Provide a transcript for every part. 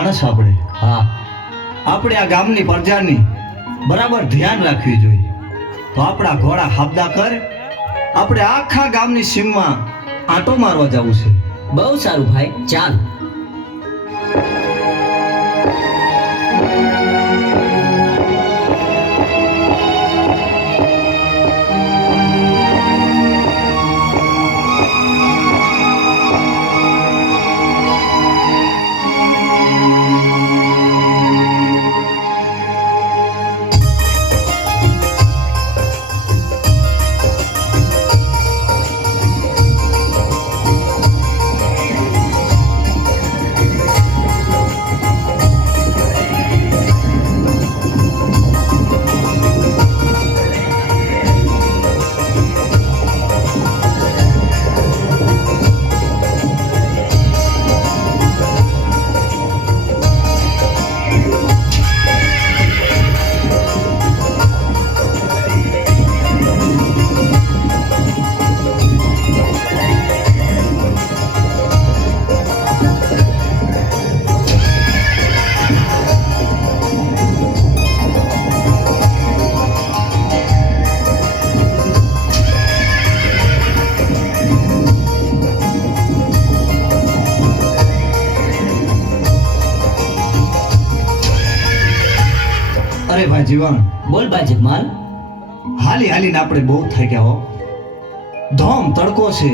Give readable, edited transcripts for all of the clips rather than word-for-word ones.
માણસ આપણે હા આપણે આ ગામની પ્રજાની બરાબર ધ્યાન રાખવી જોઈએ. તો આપણા ઘોડા હાબદા કર, આપણે આખા ગામની સીમમાં આંટો મારવા જવું છે. બહુ સારું ભાઈ, ચાલ. અરે ભાઈ જીવન, બોલ ભાઈ જગમાલ. હાલી હાલીને આપણે બહુ થઈ ગયા હો. ધોમ તડકો છે,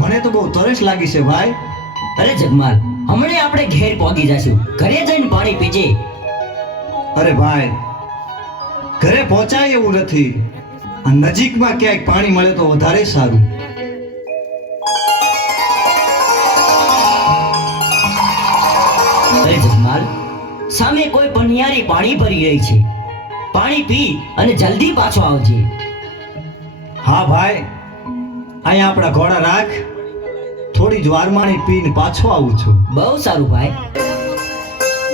મને તો બહુ તરસ લાગી છે ભાઈ. અરે જગમાલ, હમણે આપણે ઘેર પહોંચી જશું. ઘરે જઈને પાણી પીજે. અરે ભાઈ, ઘરે પહોંચાય એવું નથી. આ નજીકમાં ક્યાંક પાણી મળે તો વધારે સારું. અરે જગમાલ, સામે કોઈ પનિયારી પાણી ભરી રહી છે. પાણી પી અને જલ્દી પાછો આવજે. હા ભાઈ, અહીંયા આપણા ઘોડા રાખ, થોડી જ વારમાણી પીને પાછો આવું છું. બહુ સારું ભાઈ.